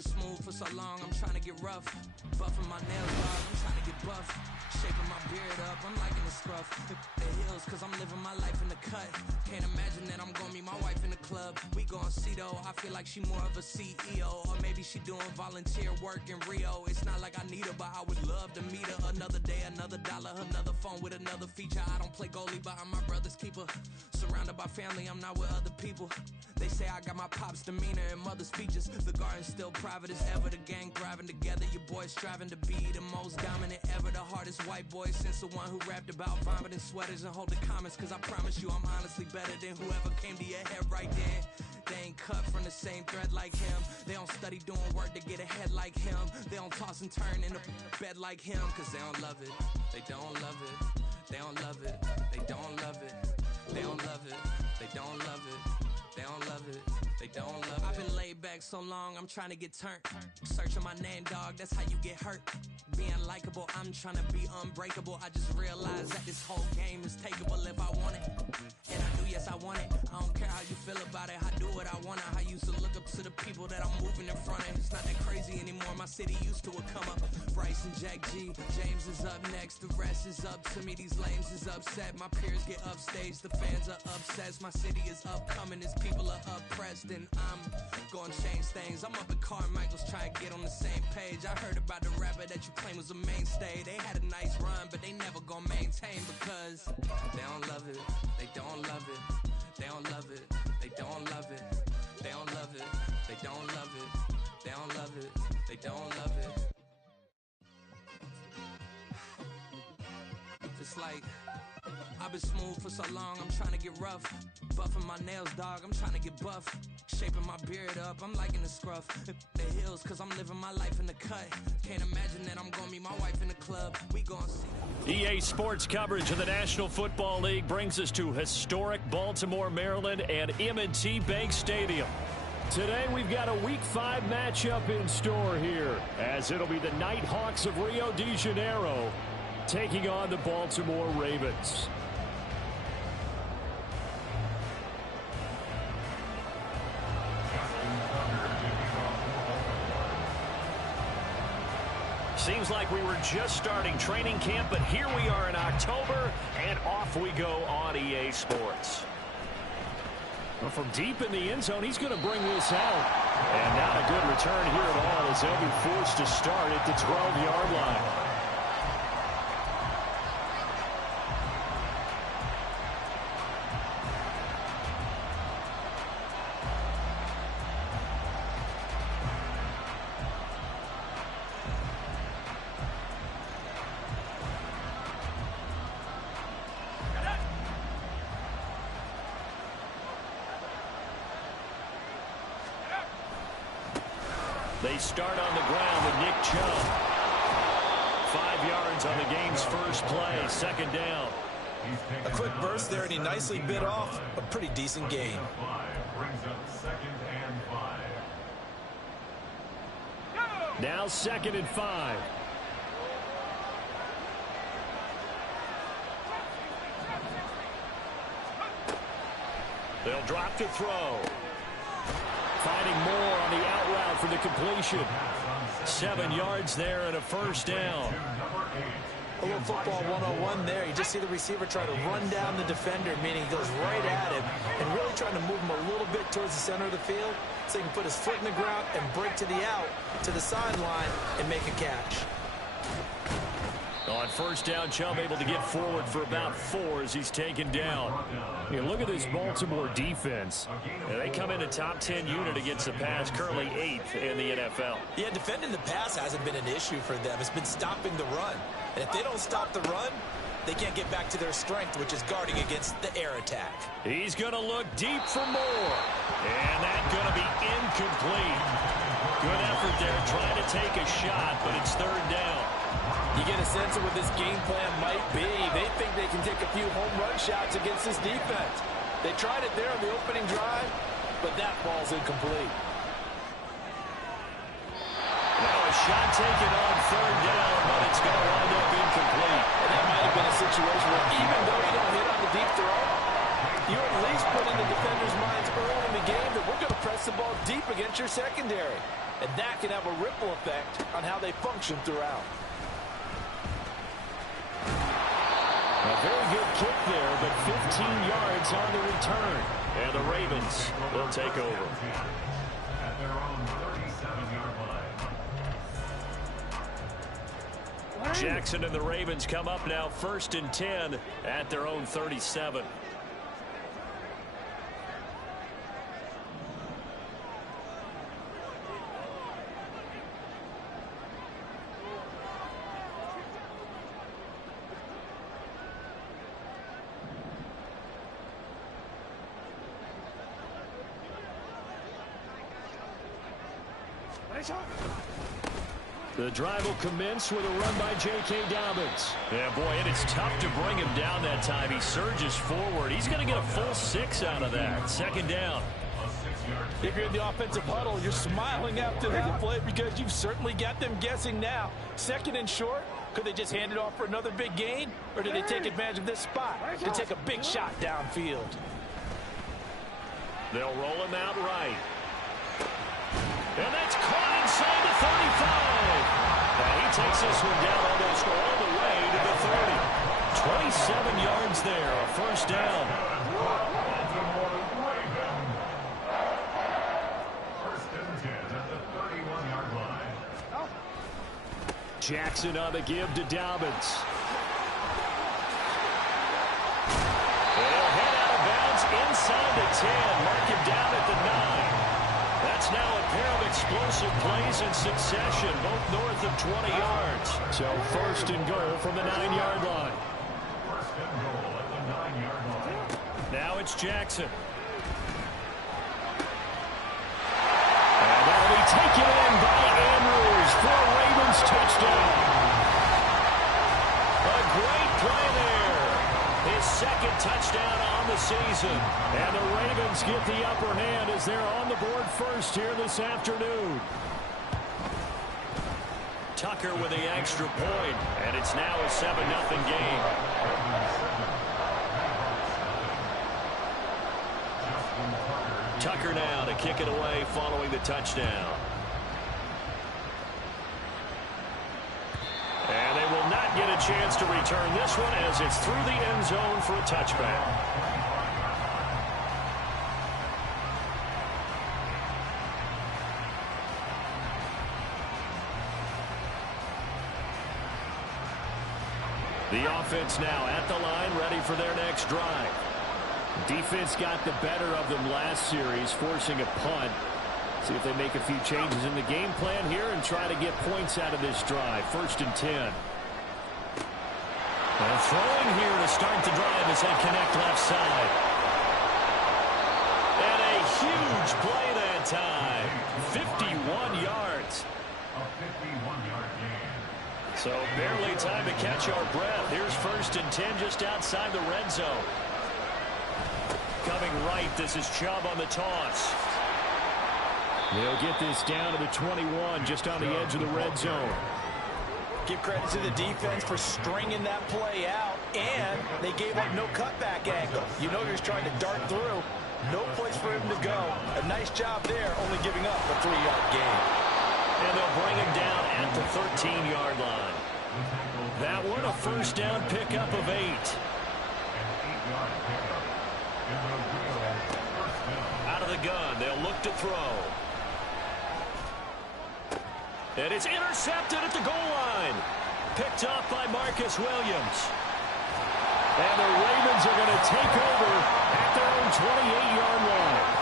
been smooth for so long, I'm trying to get rough. Buffing my nails, dog, I'm trying to get buff. Shaping my beard up, I'm liking the scruff. The heels, cause I'm living my life in the cut. Can't imagine that I'm gonna meet my wife in the club. We gon' see though, I feel like she more of a CEO. Or maybe she doing volunteer work in Rio. It's not like I need her, but I would love to meet her. Another day, another dollar, another phone with another feature. I don't play goalie, but I'm my brother's keeper. Surrounded by family, I'm not with other people. They say I got my pop's demeanor and mother's features. The garden's still private as ever. The gang thriving together. Your boys striving to be the most dominant ever. The hardest white boy since the one who rapped about vomiting sweaters and holding comments. Cause I promise you I'm honestly better than whoever came to your head right then. They ain't cut from the same thread like him. They don't study doing work to get ahead like him. They don't toss and turn in the bed like him. Cause they don't love it. They don't love it. They don't love it. They don't love it. They don't love it. They don't love it. They don't love it. They don't love it. I've been laid back so long, I'm trying to get turned. Searching my name, dog, that's how you get hurt. Being likable, I'm trying to be unbreakable. I just realized that this whole game is takeable if I want it. And I do, yes, I want it. I don't care how you feel about it. I do what I want. I used to look up to the people that I'm moving in front of. It's not that crazy anymore. My city used to come up. Bryce and Jack G. James is up next. The rest is up to me. These lames is upset. My peers get upstage. The fans are obsessed. My city is upcoming. These people are oppressed. And I'm gonna change things. I'm up at Carmichael's trying to get on the same page. I heard about the rapper that you claim was a mainstay. They had a nice run, but they never gonna maintain because they don't love it. They don't love it. They don't love it. They don't love it. They don't love it. They don't love it. They don't love it. They don't love it. It's like I've been smooth for so long, I'm trying to get rough. Buffing my nails, dog, I'm trying to get buff. Shaping my beard up, I'm liking the scruff. The heels, cause I'm living my life in the cut. Can't imagine that I'm gonna meet my wife in the club. We gon' see. EA Sports coverage of the National Football League brings us to historic Baltimore, Maryland and M&T Bank Stadium. Today we've got a Week 5 matchup in store here, as it'll be the Nighthawks of Rio de Janeiro taking on the Baltimore Ravens. Seems like we were just starting training camp, but here we are in October, and off we go on EA Sports. Well, from deep in the end zone, he's going to bring this out. And not a good return here at all, as they'll be forced to start at the 12-yard line. They start on the ground with Nick Chubb. 5 yards on the game's first play, second down. A quick burst there, and he nicely bit off a pretty decent gain. Now 2nd and 5. They'll drop to throw. Finding more on the out route for the completion. 7 yards there and a first down. A little football 101 there. You just see the receiver try to run down the defender, meaning he goes right at him and really trying to move him a little bit towards the center of the field so he can put his foot in the ground and break to the out, to the sideline, and make a catch. On first down, Chubb able to get forward for about 4 as he's taken down. Look at this Baltimore defense. They come in a top 10 unit against the pass, currently 8th in the NFL. Yeah, defending the pass hasn't been an issue for them. It's been stopping the run. And if they don't stop the run, they can't get back to their strength, which is guarding against the air attack. He's going to look deep for more. And that's going to be incomplete. Good effort there, trying to take a shot, but it's 3rd down. You get a sense of what this game plan might be. They think they can take a few home run shots against this defense. They tried it there on the opening drive, but that ball's incomplete. Now a shot taken on 3rd down, but it's going to wind up incomplete. And that might have been a situation where even though you don't hit on the deep throw, you at least put in the defender's minds early in the game that we're going to press pass the ball deep against your secondary. And that can have a ripple effect on how they function throughout. A very good kick there, but 15 yards on the return. And the Ravens will take over. At their own 37-yard line. Jackson and the Ravens come up now 1st and 10 at their own 37. The drive will commence with a run by J.K. Dobbins. Yeah, boy, and it's tough to bring him down that time. He surges forward. He's going to get a full 6 out of that. 2nd down. If you're in the offensive huddle, you're smiling after the play because you've certainly got them guessing now. 2nd and short, could they just hand it off for another big gain? Or did they take advantage of this spot to take a big shot downfield? They'll roll him out right. And that's caught inside the 35. And he takes this one down almost all the way to the 30. 27 yards there, a 1st down. First and 10 at the 31-yard line. Jackson on the give to Dobbins. They'll head out of bounds inside the 10. Mark him down at the 9. That's now a pair of explosive plays in succession, both north of 20 yards. So 1st and goal from the 9-yard line. First and goal at the 9-yard line. Now it's Jackson. And that'll be taken in by Andrews for a Ravens touchdown. A great play there. His 2nd touchdown on the season. And the Ravens get the upper hand as they're on the board first here this afternoon. Tucker with the extra point, and it's now a 7-0 game. Tucker now to kick it away following the touchdown. And they will not get a chance to return this one as it's through the end zone for a touchback. The offense now at the line, ready for their next drive. Defense got the better of them last series, forcing a punt. See if they make a few changes in the game plan here and try to get points out of this drive. 1st and 10. And throwing here to start the drive as they connect left side. And a huge play that time. 51 yards. A 51-yard gain. So barely time to catch our breath. Here's 1st and 10 just outside the red zone. Coming right, this is Chubb on the toss. They'll get this down to the 21, just on the edge of the red zone. Give credit to the defense for stringing that play out, and they gave up no cutback angle. You know you're trying to dart through. No place for him to go. A nice job there, only giving up a 3-yard gain. And they'll bring him down at the 13-yard line. That one a 1st down pickup of 8. An 8-yard pickup. Out of the gun, they'll look to throw. And it's intercepted at the goal line. Picked off by Marcus Williams. And the Ravens are going to take over at their own 28-yard line.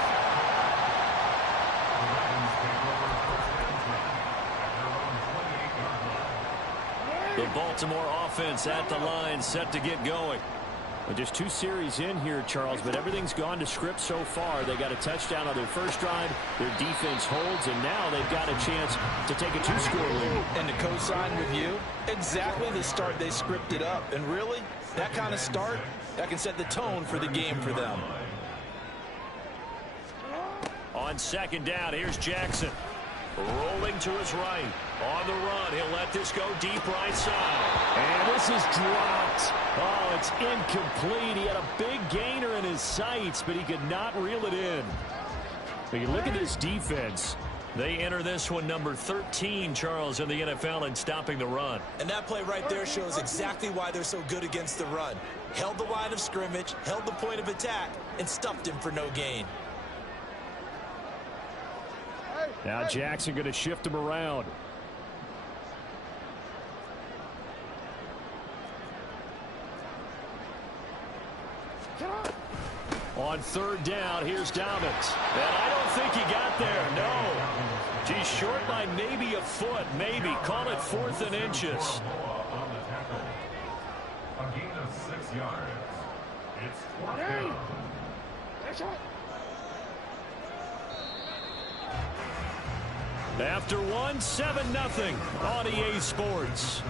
The Baltimore offense at the line, set to get going. Well, just 2 series in here, Charles, but everything's gone to script so far. They got a touchdown on their first drive. Their defense holds, and now they've got a chance to take a 2-score lead. And to co-sign with you, exactly the start they scripted up. And really, that kind of start, that can set the tone for the game for them. On 2nd down, here's Jackson. Rolling to his right. On the run, he'll let this go deep right side. And this is dropped. Oh, it's incomplete. He had a big gainer in his sights, but he could not reel it in. But you look at this defense. They enter this one number 13, Charles, in the NFL in stopping the run. And that play right there shows exactly why they're so good against the run. Held the line of scrimmage, held the point of attack, and stuffed him for no gain. Now Jackson going to shift him around. On third down, here's Dobbins. And I don't think he got there, no. He's short by maybe a foot, maybe. Call it 4th and inches. A gain of 6 yards. It's 4th down. After one, 7-0 on EA Sports.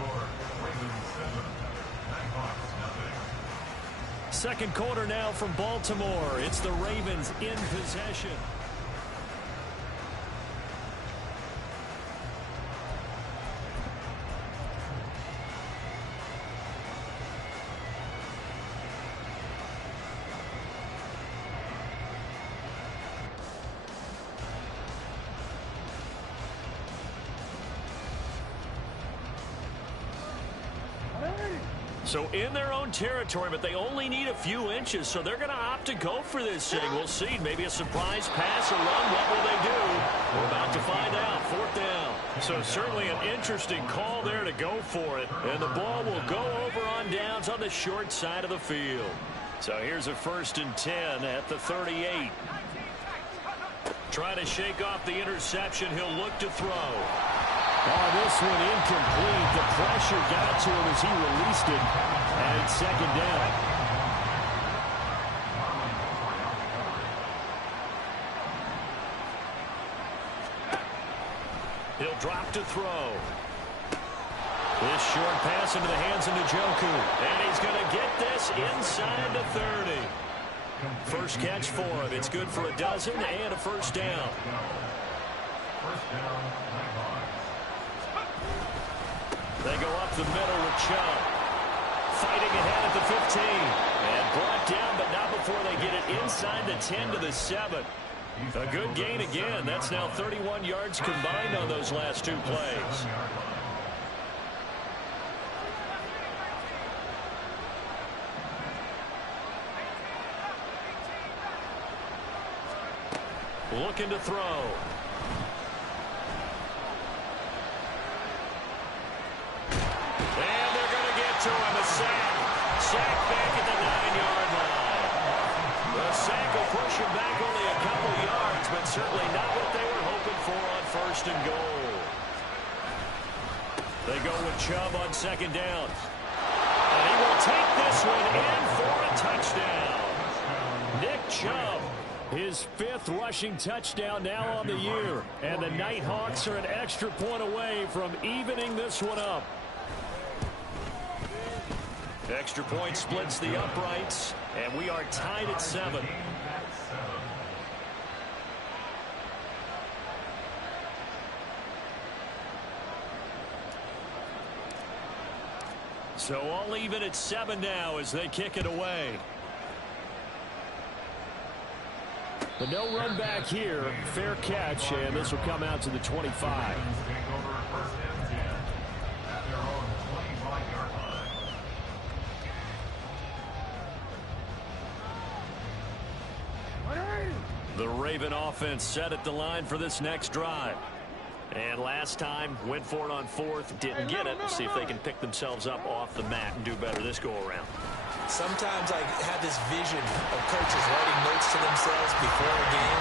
Second quarter now from Baltimore. It's the Ravens in possession. So in their own territory, but they only need a few inches, so they're going to opt to go for this thing. We'll see. Maybe a surprise pass or run. What will they do? We're about to find out. 4th down. So certainly an interesting call there to go for it. And the ball will go over on downs on the short side of the field. So here's a 1st and 10 at the 38. Trying to shake off the interception. He'll look to throw. Oh, this one incomplete. The pressure got to him as he released it. And it's 2nd down. He'll drop to throw. This short pass into the hands of Njoku. And he's going to get this inside the 30. First catch for him. It's good for a dozen and a 1st down. 1st down, Nighthawks. They go up the middle with Chubb. Fighting ahead at the 15. And brought down, but not before they get it inside the 10 to the 7. A good gain again. That's now 31 yards combined on those last 2 plays. Looking to throw. And they're going to get to him. A sack. Sack back at the 9-yard line. The sack will push him back only a couple yards, but certainly not what they were hoping for on 1st and goal. They go with Chubb on 2nd down. And he will take this one in for a touchdown. Nick Chubb. His 5th rushing touchdown now on the year. And the Nighthawks are an extra point away from evening this one up. Extra point splits the uprights, and we are tied at 7. So all even at 7 now as they kick it away. But no run back here. Fair catch, and this will come out to the 25. The Raven offense set at the line for this next drive. And last time, went for it on 4th, didn't get it. See if they can pick themselves up off the mat and do better this go-around. Sometimes I have this vision of coaches writing notes to themselves before a game.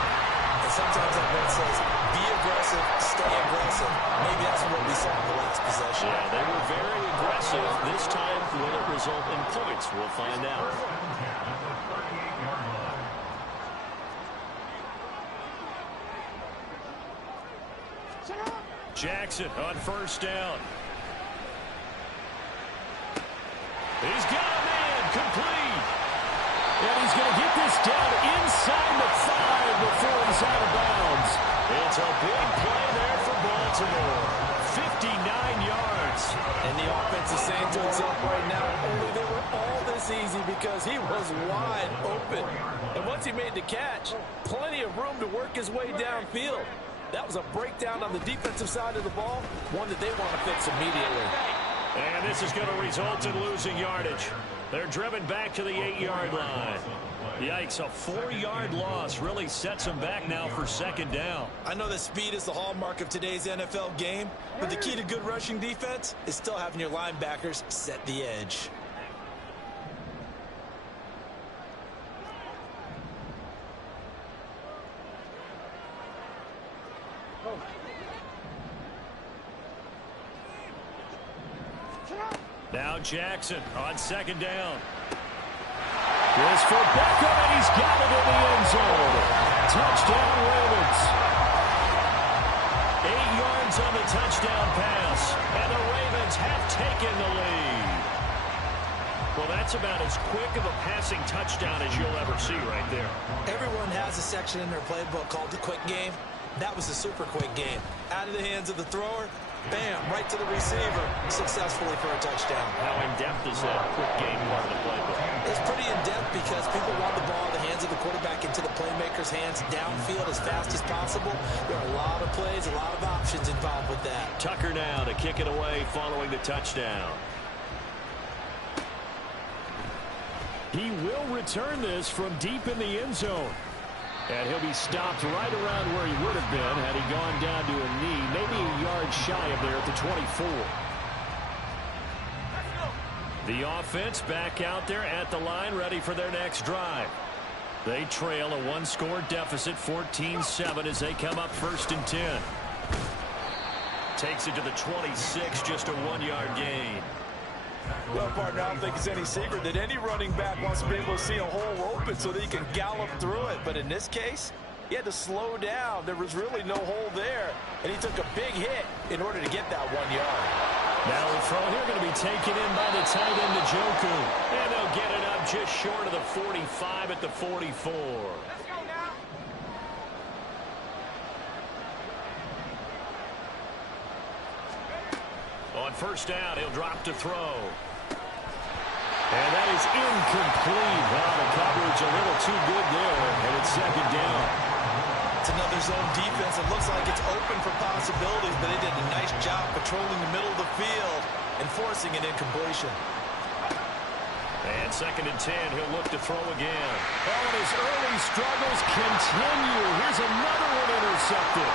And sometimes that note says, be aggressive, stay aggressive. Maybe that's what we saw in the last possession. Yeah, they were very aggressive. This time, will it result in points? We'll find out. Jackson on 1st down. He's got a man complete. And he's going to get this down inside the 5 before he's out of bounds. It's a big play there for Baltimore. 59 yards. And the offense is saying to itself right now, only they were all this this easy because he was wide open. And once he made the catch, plenty of room to work his way downfield. That was a breakdown on the defensive side of the ball, one that they want to fix immediately. And this is going to result in losing yardage. They're driven back to the 8-yard line. Yikes, a 4-yard loss really sets them back now for second down. I know that speed is the hallmark of today's NFL game, but the key to good rushing defense is still having your linebackers set the edge. Now Jackson on second down. This for Beckham, and he's got it in the end zone. Touchdown, Ravens. 8 yards on the touchdown pass, and the Ravens have taken the lead. Well, that's about as quick of a passing touchdown as you'll ever see right there. Everyone has a section in their playbook called the quick game. That was a super quick game. Out of the hands of the thrower, bam, right to the receiver, successfully for a touchdown. How in-depth is that quick game part of the playbook? It's pretty in-depth because people want the ball in the hands of the quarterback into the playmaker's hands downfield as fast as possible. There are a lot of plays, a lot of options involved with that. Tucker now to kick it away following the touchdown. He will return this from deep in the end zone. And he'll be stopped right around where he would have been had he gone down to a knee, maybe a yard shy of there at the 24. The offense back out there at the line, ready for their next drive. They trail a 1-score deficit, 14-7, as they come up 1st and 10. Takes it to the 26, just a 1-yard gain. Well, partner, I don't think it's any secret that any running back wants to be able to see a hole open so that he can gallop through it. But in this case, he had to slow down. There was really no hole there, and he took a big hit in order to get that 1 yard. Now the throw here going to be taken in by the tight end, Njoku. And they'll get it up just short of the 45 at the 44. On 1st down, he'll drop to throw. And that is incomplete. Well, the coverage a little too good there, and it's 2nd down. It's another zone defense. It looks like it's open for possibilities, but they did a nice job patrolling the middle of the field and forcing an incompletion. And 2nd and 10, he'll look to throw again. Oh, and his early struggles continue. Here's another one intercepted.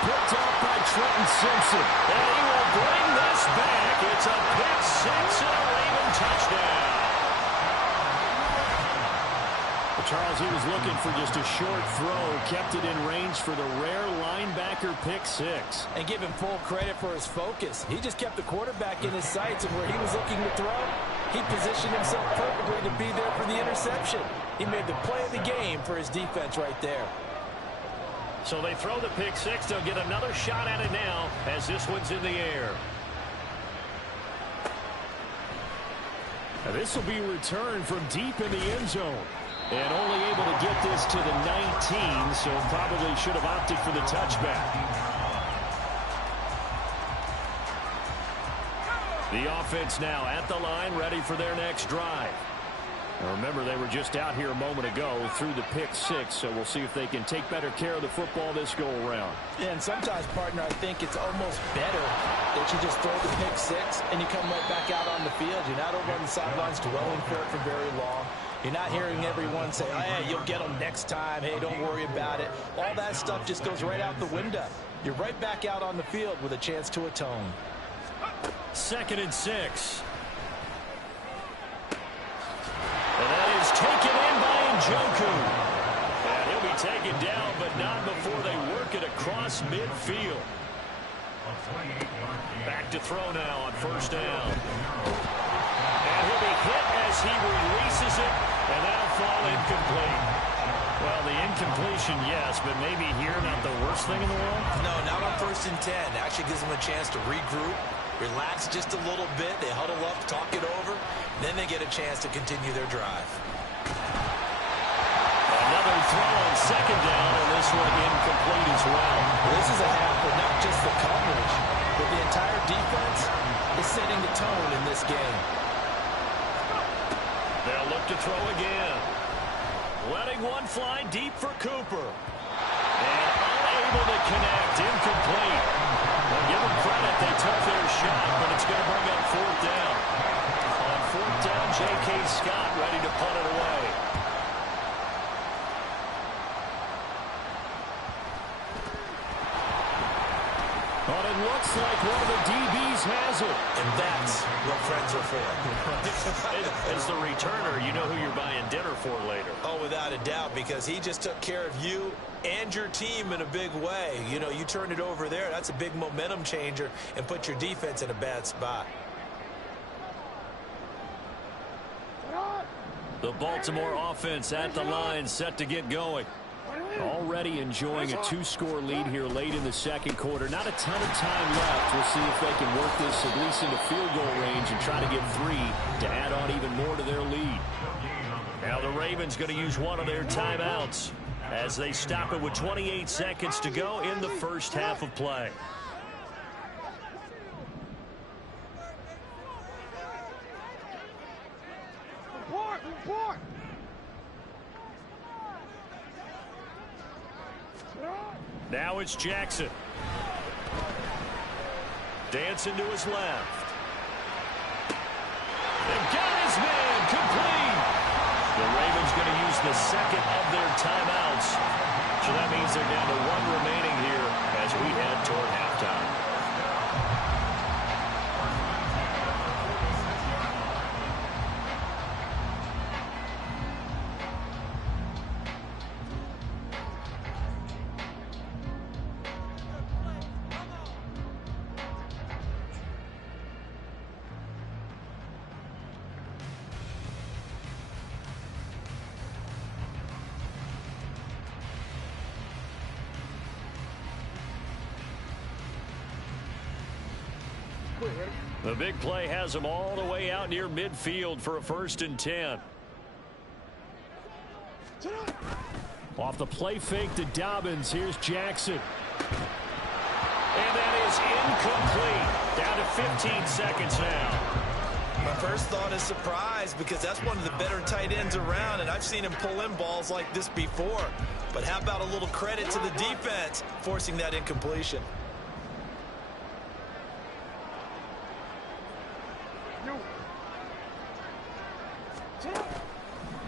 Picked off by Trenton Simpson. And he will bring this back. It's a pick 6 and a Raven touchdown. Charles, he was looking for just a short throw. Kept it in range for the rare linebacker pick 6. And give him full credit for his focus. He just kept the quarterback in his sights, and where he was looking to throw, he positioned himself perfectly to be there for the interception. He made the play of the game for his defense right there. So they throw the pick 6. They'll get another shot at it now as this one's in the air. Now this will be returned from deep in the end zone. And only able to get this to the 19, so probably should have opted for the touchback. The offense now at the line, ready for their next drive. Now remember, they were just out here a moment ago through the pick 6, so we'll see if they can take better care of the football this go-around. Yeah, and sometimes, partner, I think it's almost better that you just throw the pick 6 and you come right back out on the field. You're not over on the sidelines dwelling for it for very long. You're not hearing everyone say, oh, hey, you'll get them next time. Hey, don't worry about it. All that stuff just goes right out the window. You're right back out on the field with a chance to atone. 2nd and 6. And that is taken in by Njoku. And he'll be taken down, but not before they work it across midfield. Back to throw now on 1st down. And he'll be hit as he releases it, and that'll fall incomplete. Well, the incompletion, yes, but maybe here not the worst thing in the world? No, not on 1st and 10. Actually gives them a chance to regroup, relax just a little bit. They huddle up, talk it over. Then they get a chance to continue their drive. Another throw on 2nd down, and this one incomplete as well. This is a half for not just the coverage, but the entire defense is setting the tone in this game. back to throw again. Letting one fly deep for Cooper. And unable to connect. Incomplete. Well, give them credit. They took their shot, but it's going to bring up fourth down. On fourth down, J.K. Scott ready to punt it away. But it looks like one of the DBs has it. And that's what friends are for. As the returner, you know who you're buying dinner for later. Oh, without a doubt, because he just took care of you and your team in a big way. You know, you turn it over there, that's a big momentum changer and put your defense in a bad spot. The Baltimore offense at the line, set to get going. Already enjoying a 2-score lead here late in the second quarter. Not a ton of time left. We'll see if they can work this at least into field goal range and try to get 3 to add on even more to their lead. Now the Ravens going to use one of their timeouts as they stop it with 28 seconds to go in the first half of play. Now it's Jackson. Dancing to his left. They've got his man complete. The Ravens going to use the second of their timeouts. So that means they're down to 1 remaining here as we head toward halftime. The big play has them all the way out near midfield for a 1st and 10. Off the play fake to Dobbins. Here's Jackson. And that is incomplete. Down to 15 seconds now. My first thought is surprise because that's one of the better tight ends around, and I've seen him pull in balls like this before. But how about a little credit to the defense forcing that incompletion?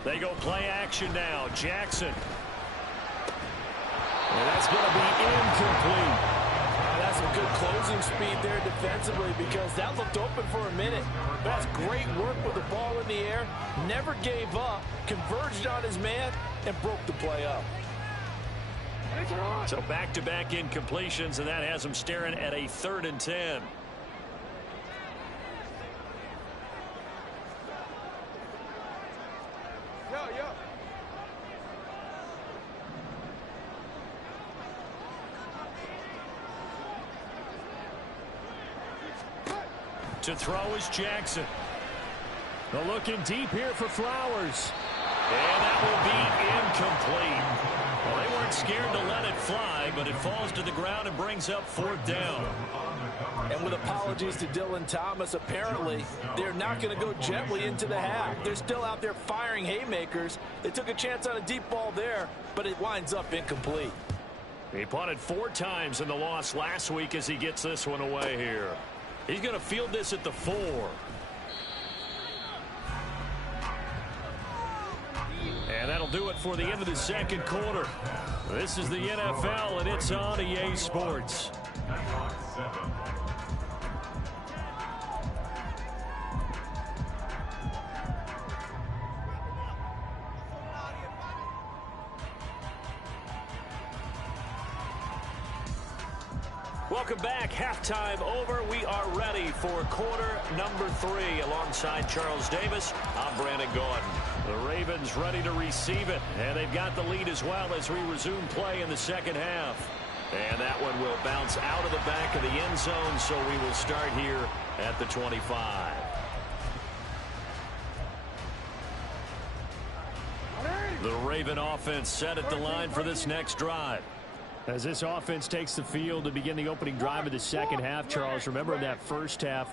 They go play action now. Jackson. And that's going to be incomplete. That's some good closing speed there defensively because that looked open for a minute. That's great work with the ball in the air. Never gave up. Converged on his man and broke the play up. So back-to-back incompletions, and that has them staring at a 3rd and 10. To throw is Jackson. The looking deep here for Flowers. And that will be incomplete. Well, they weren't scared to let it fly, but it falls to the ground and brings up 4th down. And with apologies to Dylan Thomas, apparently they're not going to go gently into the half. They're still out there firing haymakers. They took a chance on a deep ball there, but it winds up incomplete. He punted 4 times in the loss last week as he gets this one away here. He's going to field this at the 4. And that'll do it for the end of the second quarter. This is the NFL, and it's on EA Sports. Welcome back. Halftime over. We are ready for quarter number 3. Alongside Charles Davis, I'm Brandon Gordon. The Ravens ready to receive it, and they've got the lead as well as we resume play in the second half. And that one will bounce out of the back of the end zone, so we will start here at the 25. The Raven offense set at the line for this next drive. As this offense takes the field to begin the opening drive of the second half, Charles, remember in that first half,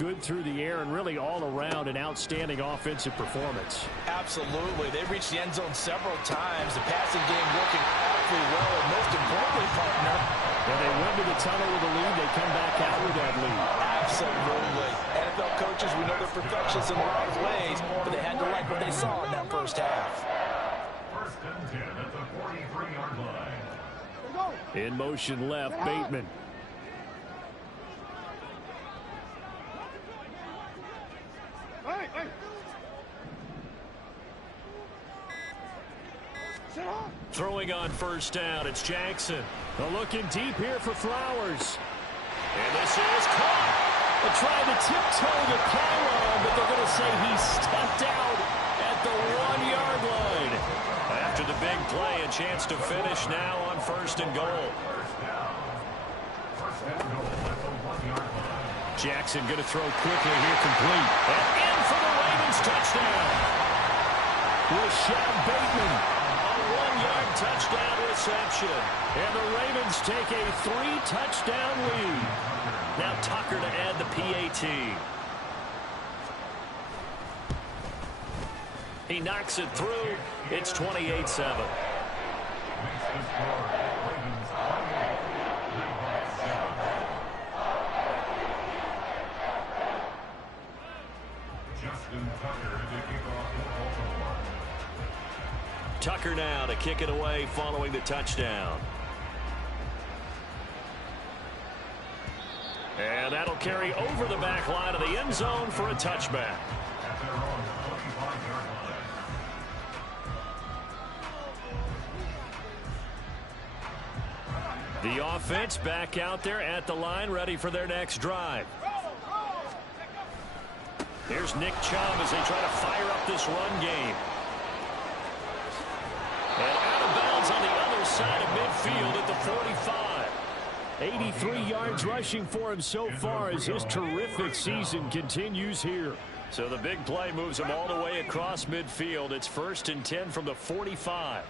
good through the air and really all around an outstanding offensive performance. Absolutely. They reached the end zone several times. The passing game working awfully well, and most importantly, partner, when they went to the tunnel with a lead, they come back out with that lead. Absolutely. NFL coaches, we know they're perfectionists in a lot of ways, but they had to like what they saw in that first half. First and 10 at the 43-yard line. In motion left, Bateman. Throwing on first down, it's Jackson. Looking deep here for Flowers. And this is caught. They tried to tiptoe the pylon, but they're going to say he stepped out at the 1-yard line. After the big play, a chance to finish now on first and goal. Jackson going to throw quickly here, complete. And in for the Ravens touchdown. Rashad Bateman, a 1-yard touchdown reception. And the Ravens take a 3-touchdown lead. Now Tucker to add the PAT. He knocks it through. It's 28-7. Tucker now to kick it away following the touchdown. And that'll carry over the back line of the end zone for a touchback. The offense back out there at the line, ready for their next drive. Here's Nick Chubb as they try to fire up this run game. And out of bounds on the other side of midfield at the 45. 83 yards rushing for him so far as his terrific season continues here. So the big play moves him all the way across midfield. It's first and 10 from the 45.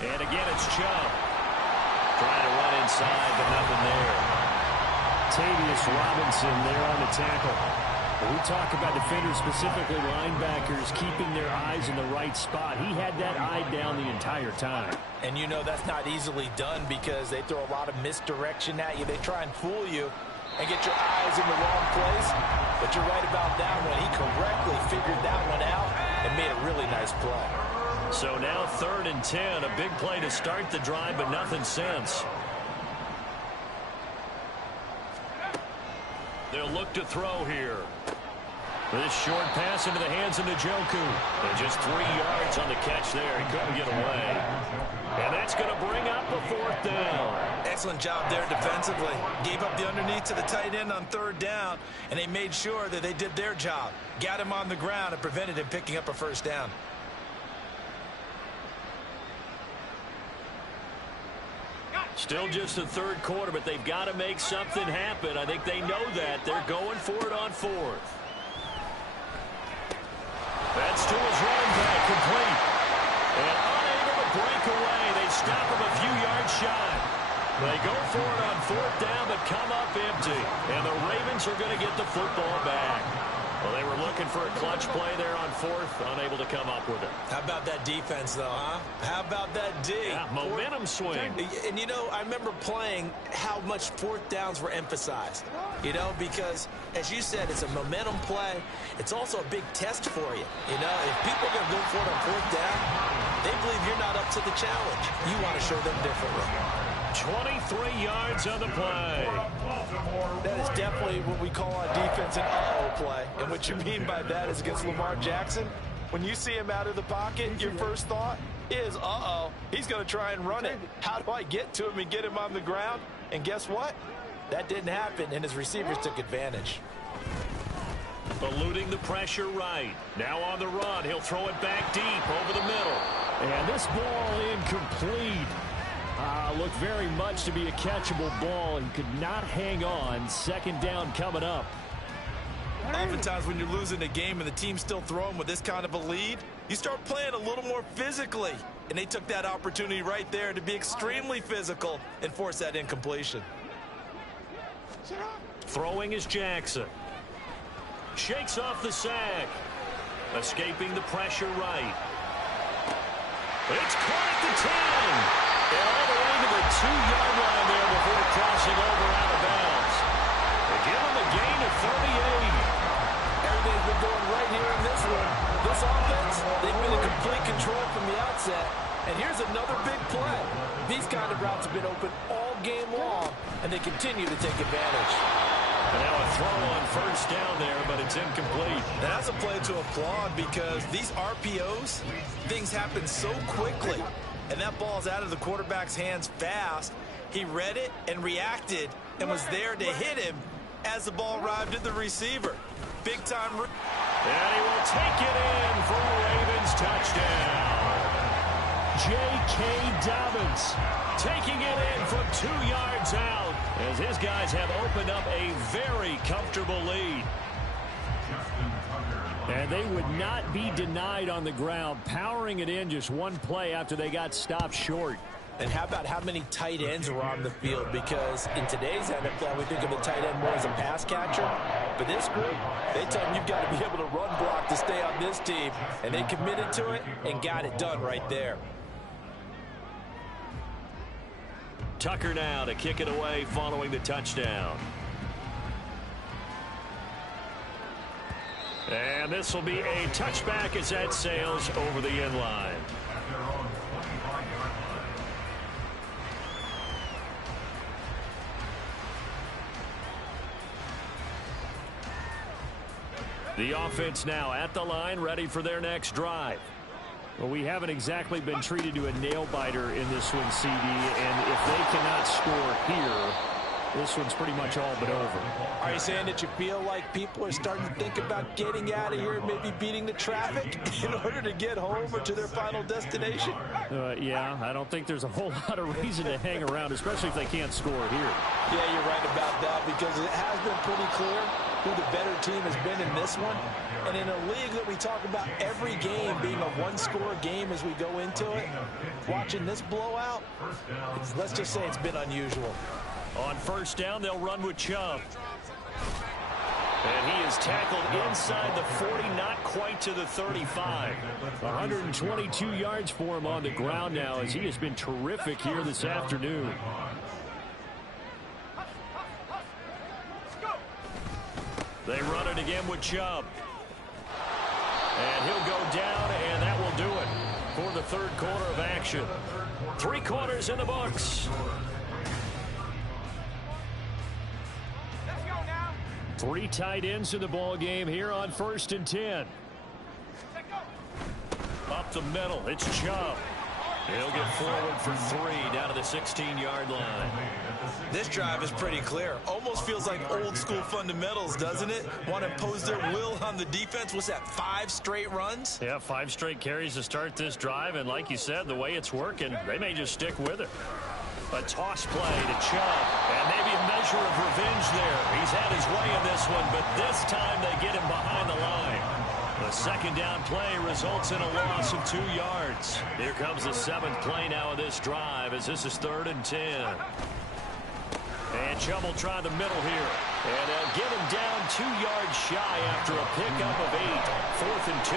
And again, it's Chubb. Trying to run inside, but nothing there. Tavius Robinson there on the tackle. When we talk about defenders, specifically linebackers, keeping their eyes in the right spot. He had that eye down the entire time. And you know that's not easily done because they throw a lot of misdirection at you. They try and fool you and get your eyes in the wrong place. But you're right about that one. He correctly figured that one out and made a really nice play. So now 3rd and 10, a big play to start the drive, but nothing since. They'll look to throw here. This short pass into the hands of Njoku. And just 3 yards on the catch there. He couldn't get away. And that's going to bring up the 4th down. Excellent job there defensively. Gave up the underneath to the tight end on 3rd down, and they made sure that they did their job. Got him on the ground and prevented him picking up a 1st down. Still just the 3rd quarter, but they've got to make something happen. I think they know that. They're going for it on 4th. That's to his running back, complete. And unable to break away. They stop him a few yards shy. They go for it on 4th down, but come up empty. And the Ravens are going to get the football back. Well, they were looking for a clutch play there on 4th, unable to come up with it. How about that defense, though, huh? How about that D? Yeah, momentum swing. And, you know, I remember playing how much 4th downs were emphasized, you know, because, as you said, it's a momentum play. It's also a big test for you. You know, if people are going to go for it on 4th down, they believe you're not up to the challenge. You want to show them differently. 23 yards on the play. That is definitely what we call on defense an uh-oh play. And what you mean by that is against Lamar Jackson, when you see him out of the pocket, your first thought is, uh-oh, he's going to try and run it. How do I get to him and get him on the ground? And guess what? That didn't happen, and his receivers took advantage. Eluding the pressure right. Now on the run, he'll throw it back deep over the middle. And this ball incomplete. Looked very much to be a catchable ball and could not hang on. 2nd down coming up. Oftentimes when you're losing a game and the team's still throwing with this kind of a lead, you start playing a little more physically. And they took that opportunity right there to be extremely physical and force that incompletion. Throwing is Jackson. Shakes off the sack. Escaping the pressure right. It's caught at the 10. And all the way to the 2-yard line there before crossing over out of bounds. They give him a gain of 38. Everything's been going right here in this one. This offense, they've been in complete control from the outset. And here's another big play. These kind of routes have been open all game long, and they continue to take advantage. And now a throw on first down there, but it's incomplete. And that's a play to applaud because these RPOs, things happen so quickly. And that ball's out of the quarterback's hands fast. He read it and reacted and was there to hit him as the ball arrived at the receiver. Big time. And he will take it in for a Ravens touchdown. J.K. Dobbins taking it in from 2 yards out as his guys have opened up a very comfortable lead. And they would not be denied on the ground, powering it in just one play after they got stopped short. And how about how many tight ends are on the field? Because in today's NFL, we think of the tight end more as a pass catcher. But this group, they tell them you've got to be able to run block to stay on this team. And they committed to it and got it done right there. Tucker now to kick it away following the touchdown. And this will be a touchback as that sails over the end line. The offense now at the line, ready for their next drive. Well, we haven't exactly been treated to a nail-biter in this one, CD, and if they cannot score here, this one's pretty much all but over. Are you saying that you feel like people are starting to think about getting out of here and maybe beating the traffic in order to get home or to their final destination? Yeah, I don't think there's a whole lot of reason to hang around, especially if they can't score here. Yeah, you're right about that because it has been pretty clear who the better team has been in this one. And in a league that we talk about every game being a one-score game as we go into it, watching this blowout, let's just say it's been unusual. On first down, they'll run with Chubb. And he is tackled inside the 40, not quite to the 35. 122 yards for him on the ground now as he has been terrific here this afternoon. They run it again with Chubb. And he'll go down, and that will do it for the third quarter of action. 3 quarters in the books. 3 tight ends in the ball game here on 1st and 10. Up the middle, it's Chubb. He'll get forward for 3 down to the 16-yard line. This drive is pretty clear. Almost feels like old school fundamentals, doesn't it? Want to impose their will on the defense. What's that, 5 straight runs? Yeah, 5 straight carries to start this drive. And like you said, the way it's working, they may just stick with it. A toss play to Chubb. And maybe a measure of revenge there. He's had his way in this one, but this time they get him behind the line. The second down play results in a loss of 2 yards. Here comes the 7th play now of this drive as this is 3rd and 10. And Chubb will try the middle here. And they'll get him down 2 yards shy after a pickup of 8. 4th and 2.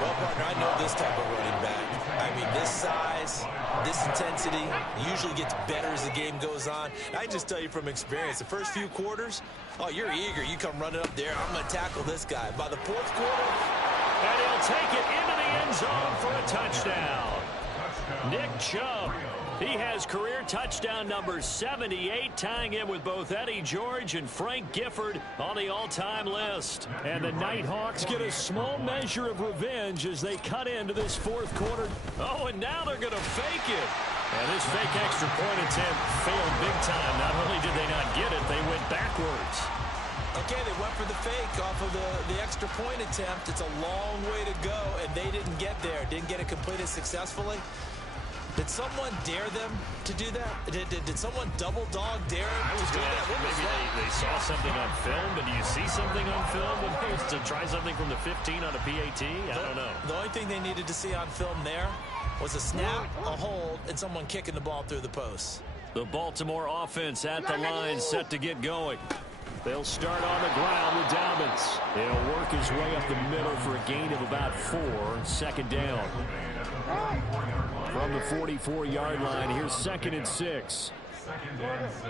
Well, partner, I know this type of running back. I mean, this size, this intensity usually gets better as the game goes on. I just tell you from experience, the first few quarters, oh, you're eager. You come running up there. I'm going to tackle this guy. By the 4th quarter, and he'll take it into the end zone for a touchdown. Nick Chubb. He has career touchdown number 78, tying him with both Eddie George and Frank Gifford on the all-time list. And the Nighthawks get a small measure of revenge as they cut into this 4th quarter. Oh, and now they're going to fake it. And this fake extra point attempt failed big time. Not only did they not get it, they went backwards. Okay, they went for the fake off of the extra point attempt. It's a long way to go, and they didn't get there. Didn't get it completed successfully. Did someone dare them to do that? Did someone double dog dare them to do that? Maybe they saw something on film, but do you see something on film when they used to try something from the 15 on a PAT? I don't know. The only thing they needed to see on film there was a snap, a hold, and someone kicking the ball through the post. The Baltimore offense at the line, set to get going. They'll start on the ground with Dobbins. He'll work his way up the middle for a gain of about 4. Second down. From the 44-yard line, here's 2nd and 6. Second and 6.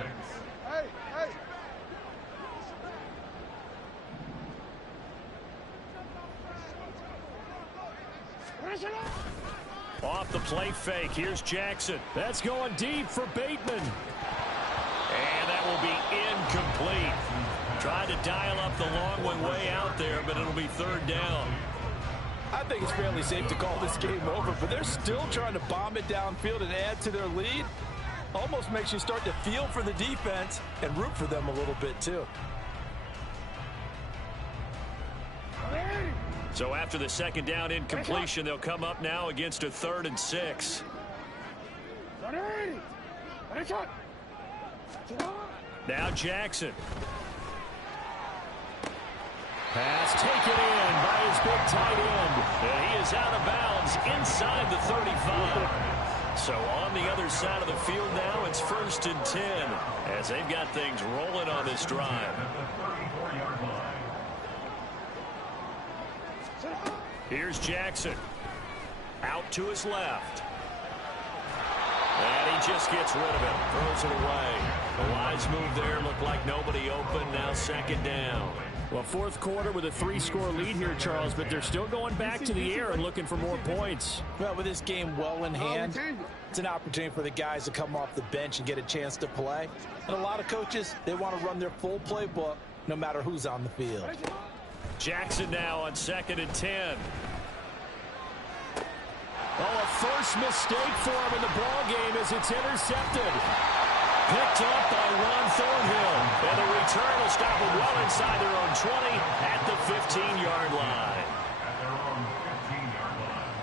Off the play fake, here's Jackson. That's going deep for Bateman. And that will be incomplete. Tried to dial up the long one way out there, but it'll be 3rd down. I think it's fairly safe to call this game over, but they're still trying to bomb it downfield and add to their lead. Almost makes you start to feel for the defense and root for them a little bit too. So after the 2nd down incompletion, they'll come up now against a 3rd and 6. Now Jackson. Pass taken in by his big tight end. And he is out of bounds inside the 35. So on the other side of the field now, it's 1st and 10 as they've got things rolling on this drive. Here's Jackson. Out to his left. And he just gets rid of it. Throws it away. A wise move there. Looked like nobody open. Now 2nd down. Well, 4th quarter with a 3-score lead here, Charles, but they're still going back to the air and looking for more points. Well, with this game well in hand, it's an opportunity for the guys to come off the bench and get a chance to play. And a lot of coaches, they want to run their full playbook no matter who's on the field. Jackson now on 2nd and 10. Oh, a first mistake for him in the ball game as it's intercepted. Picked up by Ron Thornhill. And the return will stop them well inside their own 20 at the 15-yard line. At their own 15-yard line.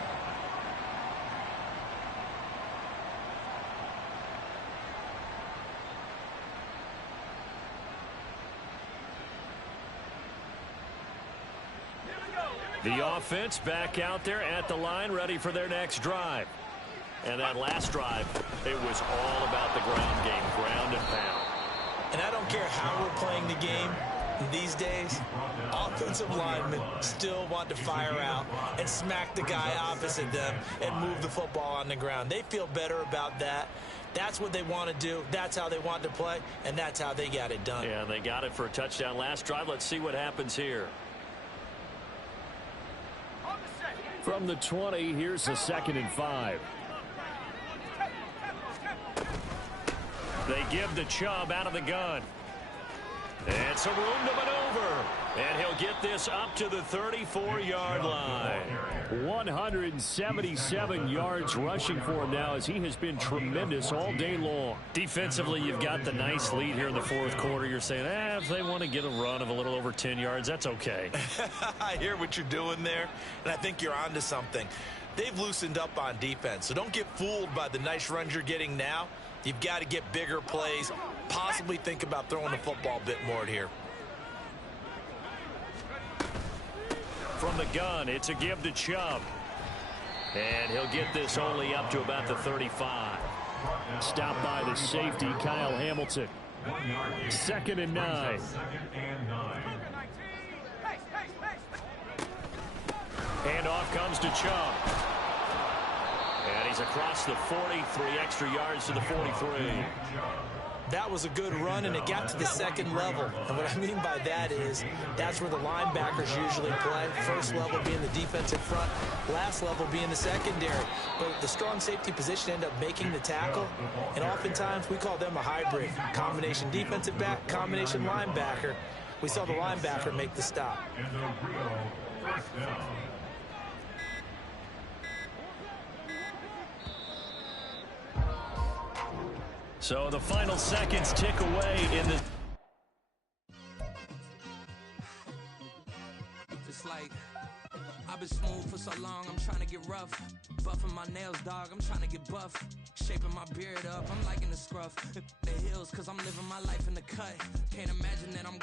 The offense back out there at the line, ready for their next drive. And that last drive, it was all about the ground game, ground and pound. And I don't care how we're playing the game these days, offensive linemen still want to fire out and smack the guy opposite them and move the football on the ground. They feel better about that. That's what they want to do. That's how they want to play, and that's how they got it done. Yeah, they got it for a touchdown last drive. Let's see what happens here. From the 20, here's a 2nd and 5. They give the Chubb out of the gun. And some room to maneuver. And he'll get this up to the 34-yard line. 177 yards rushing for him now as he has been tremendous all day long. Defensively, you've got the nice lead here in the 4th quarter. You're saying, if they want to get a run of a little over 10 yards, that's okay. I hear what you're doing there, and I think you're onto something. They've loosened up on defense, so don't get fooled by the nice runs you're getting now. You've got to get bigger plays, possibly think about throwing the football a bit more here. From the gun, it's a give to Chubb. And he'll get this only up to about the 35. Stopped by the safety, Kyle Hamilton. 2nd and 9. And off comes to Chubb. And he's across the 40, 3 extra yards to the 43. That was a good run, and it got to the 2nd level. And what I mean by that is that's where the linebackers usually play. First level being the defensive front, last level being the secondary. But the strong safety position ended up making the tackle, and oftentimes we call them a hybrid. Combination defensive back, combination linebacker. We saw the linebacker make the stop. So the final seconds tick away in the... It's like, I've been smooth for so long, I'm trying to get rough. Buffing my nails, dog, I'm trying to get buff. Shaping my beard up, I'm liking the scruff. The hills, cause I'm living my life in the cut. Can't imagine that I'm going